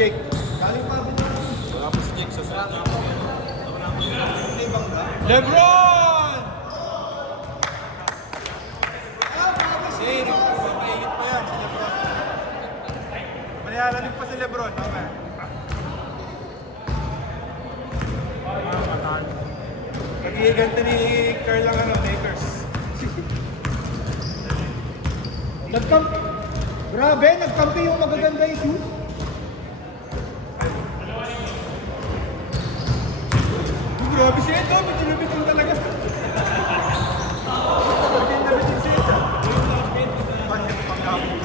Jake. Galing pa ako doon. Wala pa si Jake sa sunod na. Lebron! Kasi, papainit pa yan si Lebron. Manayalalig pa si Lebron. Okay. Nag-iigante ni Carl lang Lakers. Grabe, nagkampi yung magaganda yung shoes. Grabe siya ito, bitin talaga. Bitin siya ito. Bakit panggabi?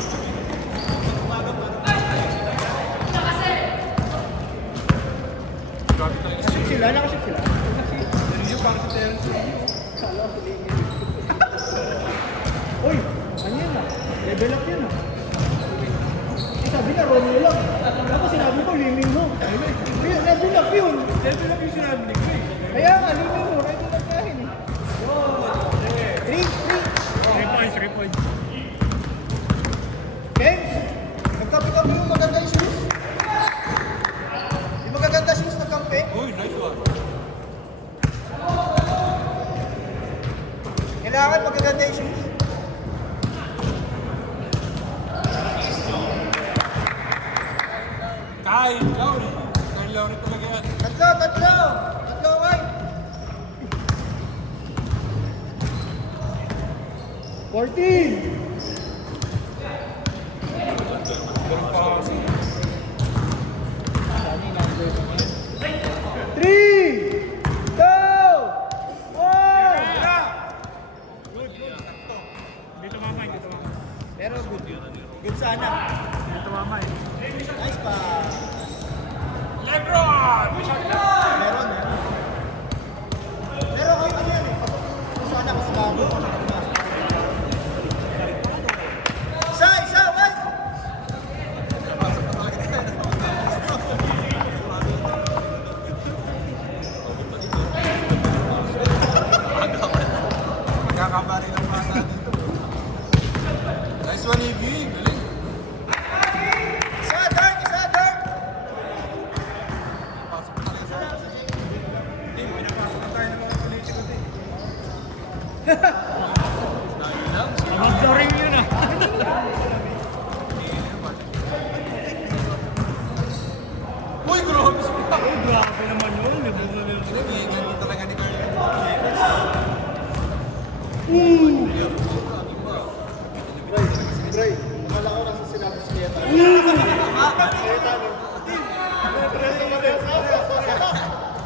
Grabe talaga siya. Nakasip sila. Yung parang si Terence. Kala ko linya. Uy, ano yan ah? Level up yan ah. Sabi na, Romeo lang. Tapos sinabi ko, liming mo. Level up yun. Level up yung sinabi ni Greg. Kaya nga, liming mo. Level up kahin eh. 3 points. Ken, nagkampi-kampi yung maganda yung shoes. Yung magaganda shoes nagkampi. Uy, nice one. Kailangan magaganda yung shoes. Kyle Lowry. Kyle Lowry talaga yan. Tatlo, White. 14. Ganun pa kasi. 3, 2, 1. Dito mamay. Pero good. Good sana. Dito mamay. Nice pa. Lebron! Meron. Pero kayo ano yan eh. Sana kasi bago. Isa, White. Magkakabari ng bata dito. Nice one, Iggy. Galing. Isa, Dark. Pasok pa rin sa Team, pinapasok na tayo ng mga politiko din. dahil lang. Mag-doring yun ah. Uy, grabe siya. Grabe naman yun. Ganito talaga ni Carl. Bray, akala ko nasa sinabi si Lieta.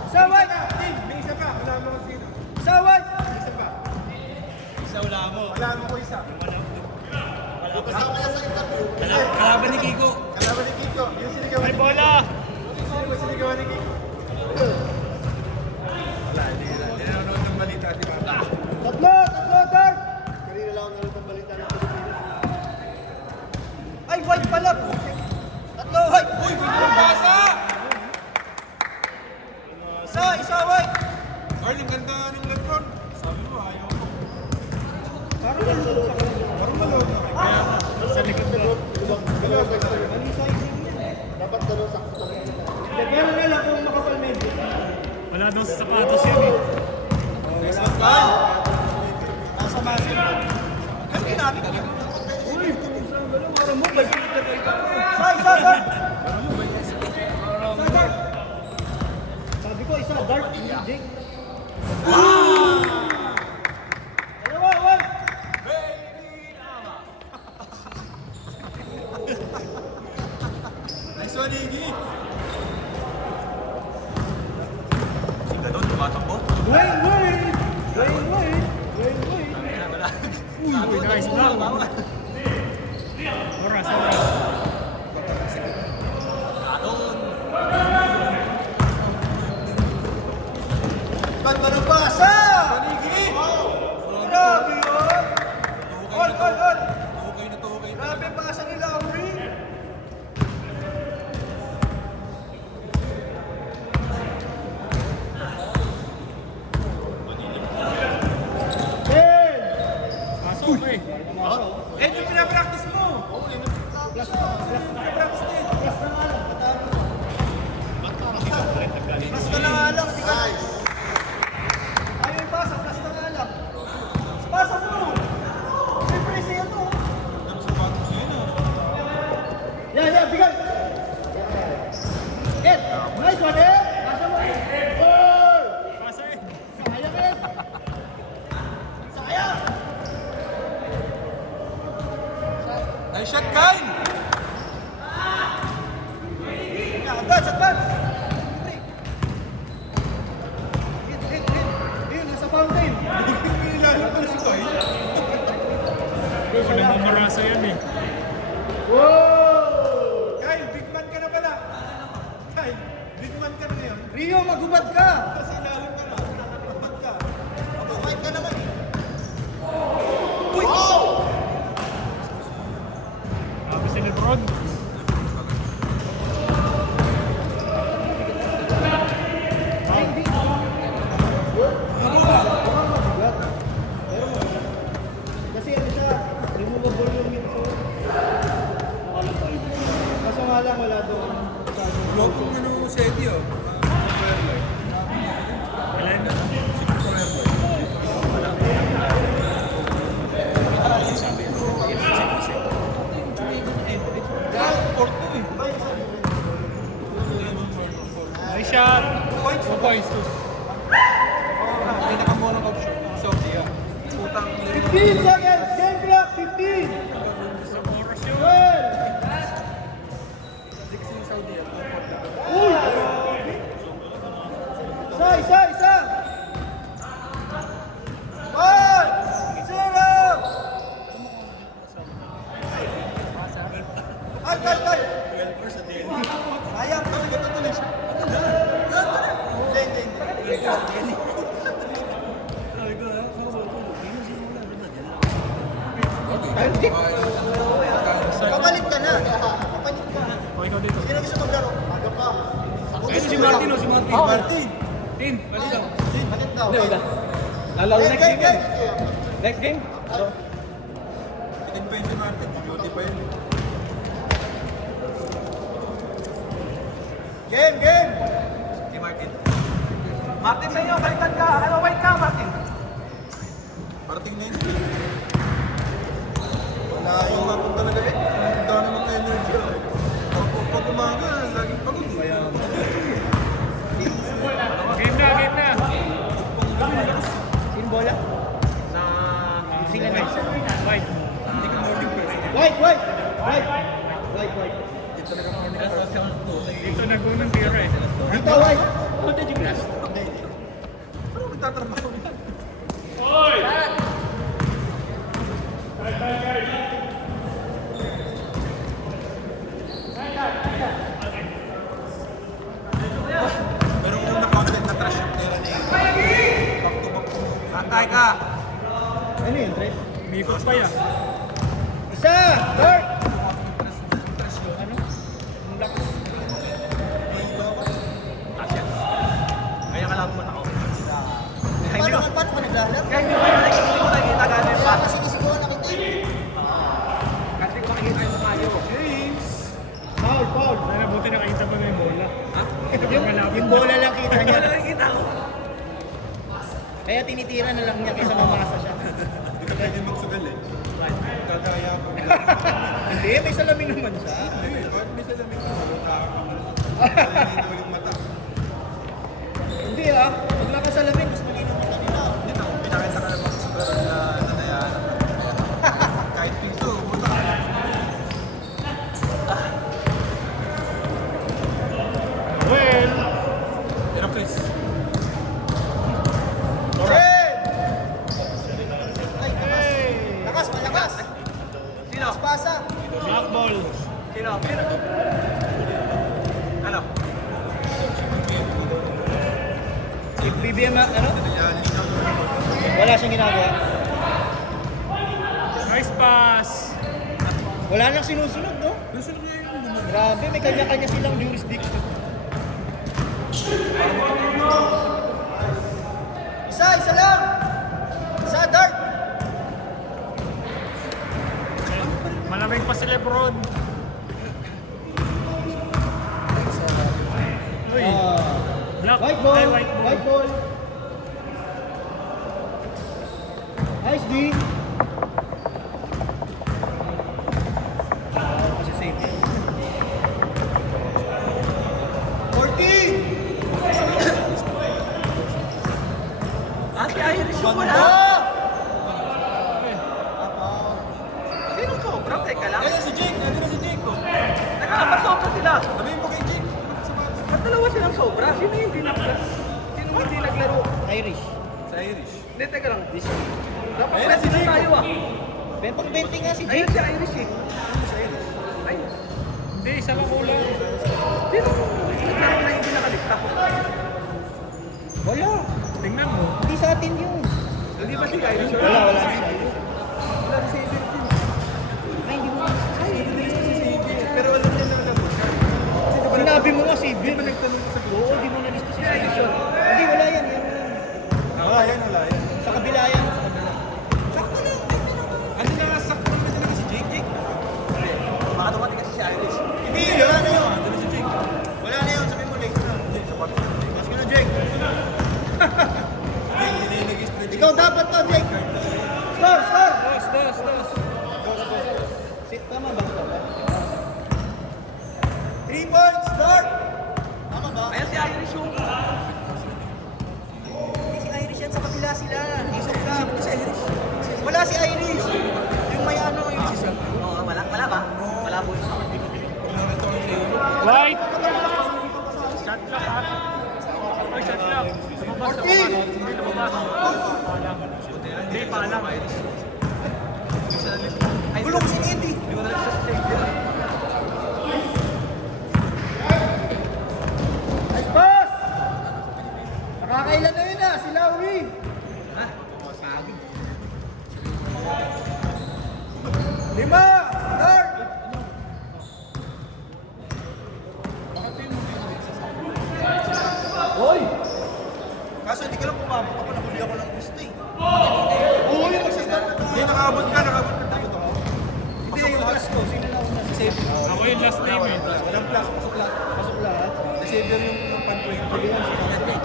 Isa, White. Team, may isa pa. Wala mo kung sino. Isa, White. Isa pa. Wala mo ko isa. Kasama niya sa interview. Kalaban ni Kiko. Kalaban ni Kiko. Yung sinigawan ni Kiko. Bola. Sino ba sinigawan ni Kiko? Wala, hindi nanonood ng balita, di ba? Tatlo, Dark. Kanina lang ako nanood ng balita ng Pilipinas. Ay, White pala. Tatlo, White. Uy, basa! Isa, White. Carl, ang ganda ng Lebron. Sabi mo, ayaw ko. Parang malulog. Parang malog. Kaya, Sa likod na road. Anong sizing yan? Dapat dalawang sakto talaga. Pero na lang kung makapal medyo. Wala daw sa sapatos yan eh. next one, Carl. Nasa masin. Kasi natin kami. Uy, parang mo, balik na kayo. Isa, Dark. Isa, Dark. Sabi ko, isa, Dark. Hindi, Jake. Dalawa, one. Nice one, Iggy. Sino doon, tumatakbo? Wait. Uy, nice block. Oras. Ba't ba nang pasa? Iggy! Grabe yun. All. Tuhukay na tuhukay. Grabe pasa ni Lowry. Pasok eh. Advance! Hit! Ayun, nasa fountain. Nilalo pala si Koy. Wala mo marasa yan eh. Wow! Kyle, big man ka na pala. Kyle, big man ka na ngayon. Rio, maghubad ka! Kasi ilalim ka na. Dapat ka. Mabukait ka naman eh. Sabi si Lebron. Hindi. Maghubad. Kasi ano siya, removable yung midsole. Kaso nga lang, wala doon. Huwag kong ano si Eddie oh. Ilan? Nice shot. 2 points. Pinakamunang option ng Saudi ah. Putang 15 seconds! Game clock! 15! Sa oras yun. 16 Saudi ah. Uy! Isa! 1! 0! Ay! Sayang! Tuloy siya. Hindi. Papalit ka na. Papalit ka. O, ikaw dito. Sino gusto maglaro? Aga pa. Ayun si Martin o, si Martin. Martin. Tin, balik daw. Palit daw. Lalo Game, next game yan. game. Next game? Pitin pa yun si Martin. Beauty pa yun. Game. Si Martin. Martin Mayo, baliktad ka. Ano, wait ka, Martin. Martin na yun. Wala yung hapon talaga eh. Ang dami naman na energy. Pag umaga, laging pagod. Game na. Sino bola? Sila na isa. White. Hindi ka morning person. White. Dito nag-unang tira eh. Dito, white. Ano magtatrabaho niya? Pero kung na-content na trash yung tira niya. Back to back. Atay ka! Ano yun, Tres? Mikot pa yan. Isa! Third! Kaya ka lang ako. Paano ka naglalaro? Kaya hindi ko nakikita gano'n yung Wala pass. kasi sinisigawan na kita. Kasi ko makikita yung mukha nyo. Foul. Ay, nabuti nakita mo na yung bola. Yung bola lang kita niya. Ano nakikita ko? Kaya tinitira na lang niya kaysa mamasa siya. Hindi ka pwede magsugal eh. Kagaya ko. Hindi, may salamin naman siya. Hindi, kahit may salamin ko. Hindi na ulit mata. Hindi ah, pag nakasalamin, mas malinaw kita nila. Hindi na, pinakita ka naman sa pero na nanayaan. Kahit piso, puta. Well, Pero Chris, Lakas! Sino? Pasa! black ball. Sino? Ano? Si BBM ano? nanayaan siya. Wala siyang ginagawa. Nice pass. Wala nang sinusunod, no? Gusto na yun naman. Grabe, may kanya-kanya silang jurisdiction. Isa lang! Isa, dart! Malamig pa si Lebron. Uy, black. White ball! Ay, white ball. White ball! Nice, D! Kasi safe. 40! Ate, Irish yung wala. Sino sobra? Teka lang. Ayun si Jake, nandun na si Jake ko. Nagkakapasobra sila. Sabihin mo kay Jake, sa bahay. Dapat dalawa silang sobra. Sino yung hindi naglaro? Irish. Sa Irish. Hindi, teka lang. Dapat pwede na tayo ah. Bentong-bente nga si Ayun Jake. si Irish eh. Ay, Hindi, isa lang kulang. sino naglaro na hindi nakalista? Wala. Tingnan mo. Hindi sa atin yun. Hindi ba si Irish? Wala si Irish. Wala si Xavier din. Ay, hindi mo Ay, hindi si Xavier. Pero alam niya na alam mo siya. Sinabi mo nga si Bill. Nagtanong ko sa grupo. Oo, di mo nalista si Irish yun. Hindi, wala yan. Wala yan, wala yan. Sa kabila yan. Sa kabila. Sakto lang. Ano na nga, sakto naman talaga si Jake. Baka dumating kasi si Irish. Hindi, wala na yun. Ano si Jake? Wala na yun. Sabi mo, Jake. Mas ka na, Jake. Hindi nag-stretch. Ikaw dapat to, Jake. Score, score. Dos. Tama ba? 3 points, start. Tama ba? Ayan si Irish yung... Hindi si Irish yan, sa kabila sila. Isok ka. Si Irish. Wala si Irish. Yung may ano yung... Oo, wala ba? Wala po. White. Shot lock ha. Ay, shot lock. 14. Hindi pa alam. Gulong si Andy. Ay, boss! Nakakailan na yun si Lauri. Ha? Pagod. 5! Start! Hoy! Kaso hindi ka lang pumabot ako, nahuli ako ng gusto eh. Oo, yung magsastar na Hindi, nakaabot ka. Hindi, yung class ko, sino na una? Si Xavier. Ako yung last name eh. Walang class, pasok lahat. Pasok lahat. Si Xavier yung pan-point. Sabi yan si Xavier.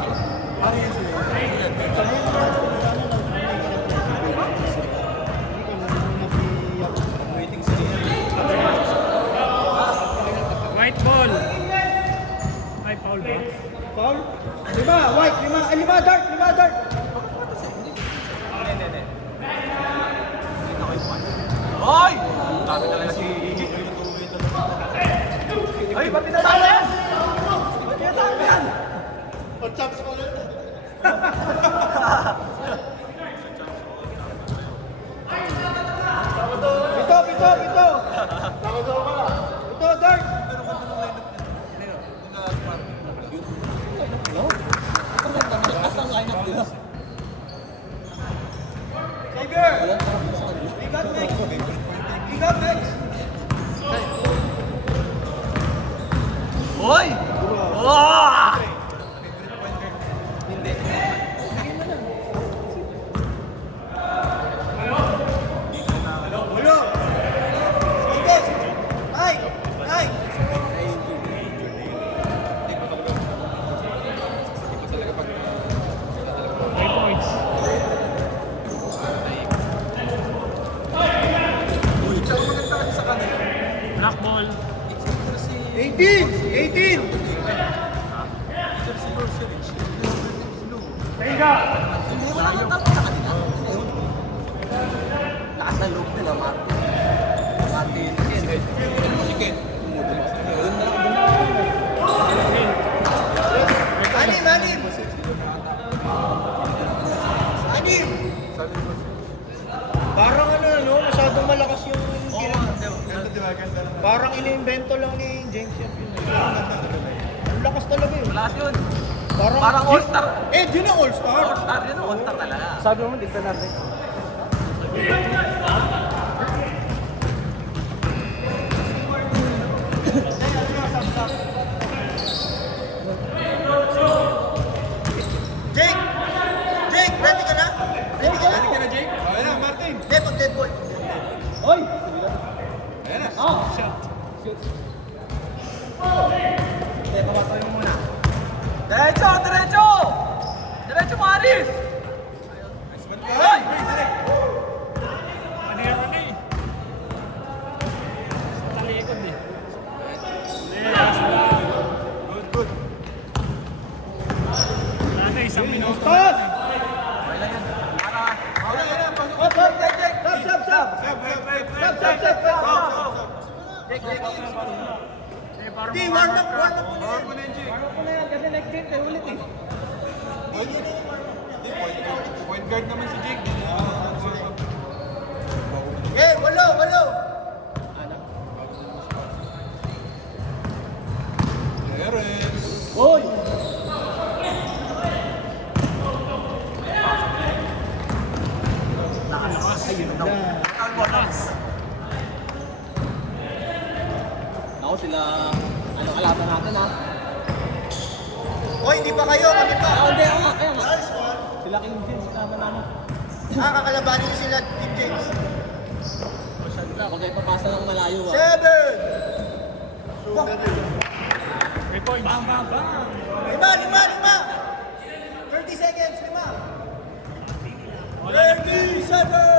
Ano yan sila? Sa ngayon, mga kung saan na Waiting sa White ball. Ay, foul ba? Paul? 5, white, 5, dark, 5, dark. Hoy! Sabi talaga si... Ay, ba't tinatalo yan? Ba't tinatalo yan? O chops ko ulit. Pito. Pito, dark. Xavier! We got next. Hoy! Oh! Hindi. Ulo. Indes. Ay. 3 points. Black ball. 18. Lakas ng loob nila, Martin. Anim. Parang masyadong malakas yung parang ini-invento lang ni James yan. Ang lakas talaga yun. Lakas yun. Parang all-star. Yun ang all-star. All-star yun, all-star talaga. Sabi mo, dito natin. Jake, ready ka na? Ready ka na, Jake? Ayan na, Martin. Dead boy. Hoy! Ayan na. Shot. Pabataw mo muna. Diretso! Diretso, Maris! Hoy! Ano yan, ano eh? Talikod eh. Yes, Good. wala na, isang minuto. Pass! Ayan na, pasok. Hop! Sab! Sab. Jake! Hindi, warm up muna yan. Parang ko na yan kasi next game tayo ulit eh. Point guard naman si Jake. Eh, walo. Eres. Hoy! Ako sila, ano kalaban natin ha? Hoy, hindi pa kayo, kami pa. Hindi, kaya nga. Sila King James, kalaban namin. Kakalabanin nyo sila, Team JT. Masyadla, kung kayo papasa ng malayo ha. 7! 3 points. Lima! 30 seconds, 5! 37!